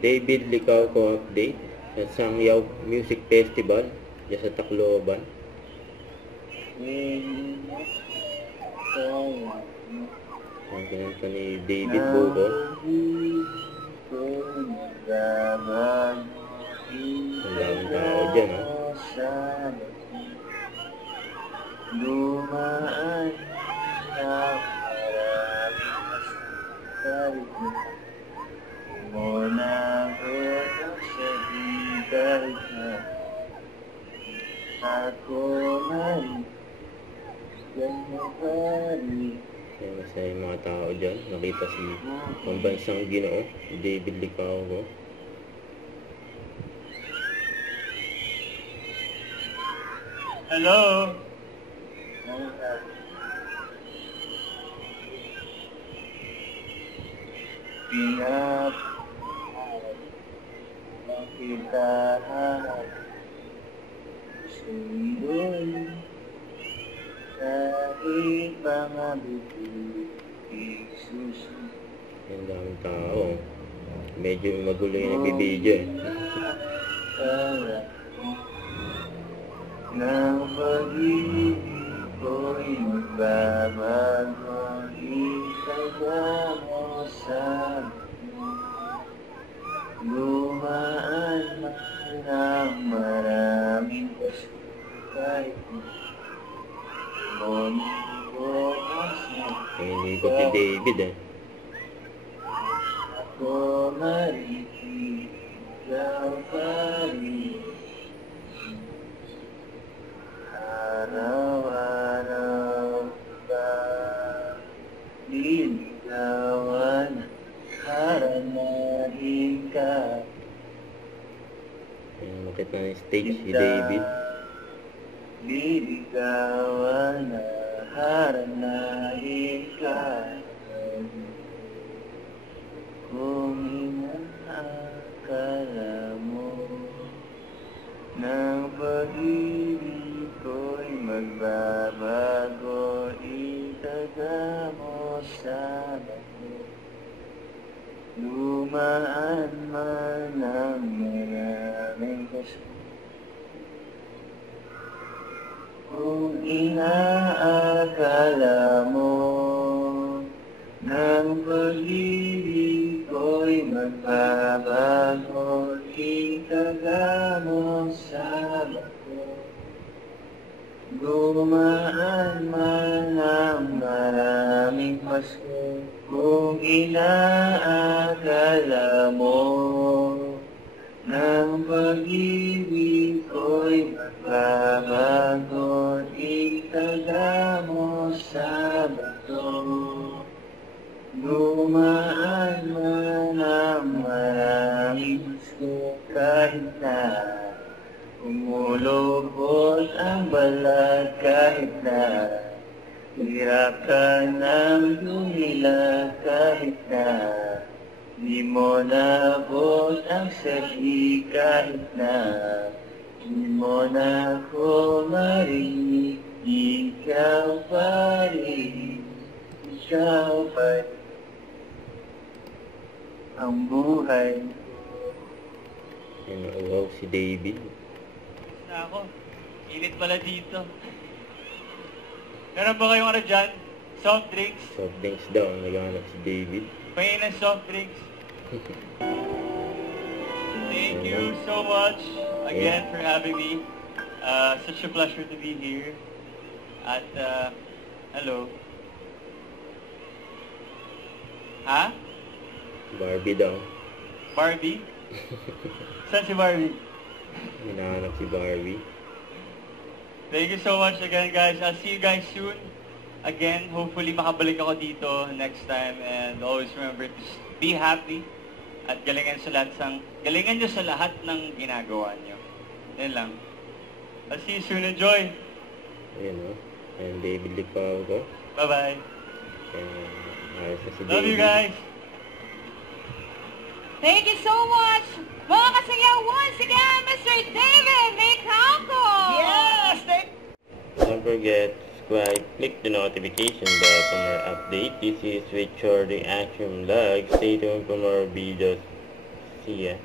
David Licao ko update sa Sangyaw Music Festival dyan sa Tacloban. Ang kinanta ni David Bukol. Ang daming tao dyan, ha? Lumaan na maraming salita mo na ko sa higay na ako man ganyan. Ayan, masaya yung mga tao dyan. Nakita si pambansang Ginoo, David Licao ko. Hello? Kita sunduin kahit mga bibig susunod. Ang daming tao. Medyo magulo yung nagbibideo eh. Nang pag-ibig ko'y magbabago, itaga mo sa lumaan man ang maraming kahit Hindi ko si David eh. ako marikit, ikaw pa rin. Araw-araw ba liligawan, haranahin ka. Ayan, makita na yung stage si David. Liligawan na haranahin ka. Kung inaakala mo ng pag-ibig ko'y magbabago, itaga mo sa bato. Lumaan man ang maraming kaso. Kung inaakala mo ng pag-ibig ko'y magbabago, itaga mo sa bato. Lumaan man ang maraming pasko. Kung inaakala mo ng pag-ibig ko'y magbabago, itaga mo sa bato. Lumaan man ang maraming pasko, kahit na umulubot ang balat, kahit na hirap ka nang lumila, kahit na di mo nabot ang sabi, kahit na di mo na ako marinig, ikaw pa rin, ikaw pa rin ang buhay. Ayan, nauhaw si David. Na ako. Init pala dito. Meron ba kayong ano dyan? Soft drinks? Soft drinks daw ang naghahanap si David. Pahingin ng soft drinks. Thank you so much again for having me. Such a pleasure to be here. At, hello. Ha? Barbie daw. Barbie? Saan si Barbie? Hinahanap si Barbie. Thank you so much again, guys. I'll see you guys soon. Again, hopefully makabalik ako dito next time. And always remember to be happy. At galingan nyo sa lahat ng ginagawa nyo. Yan lang. I'll see you soon. Enjoy! Ayan o. Ayan, David Licao ko. Bye-bye. Ayan, ayos na si David. Love you guys! Thank you so much, mga kasayaw, once again, Mr. David Licao. Yes! Don't forget to subscribe, click the notification bell for more update. This is Richard the Action Vlog. Stay tuned for more videos. Sige.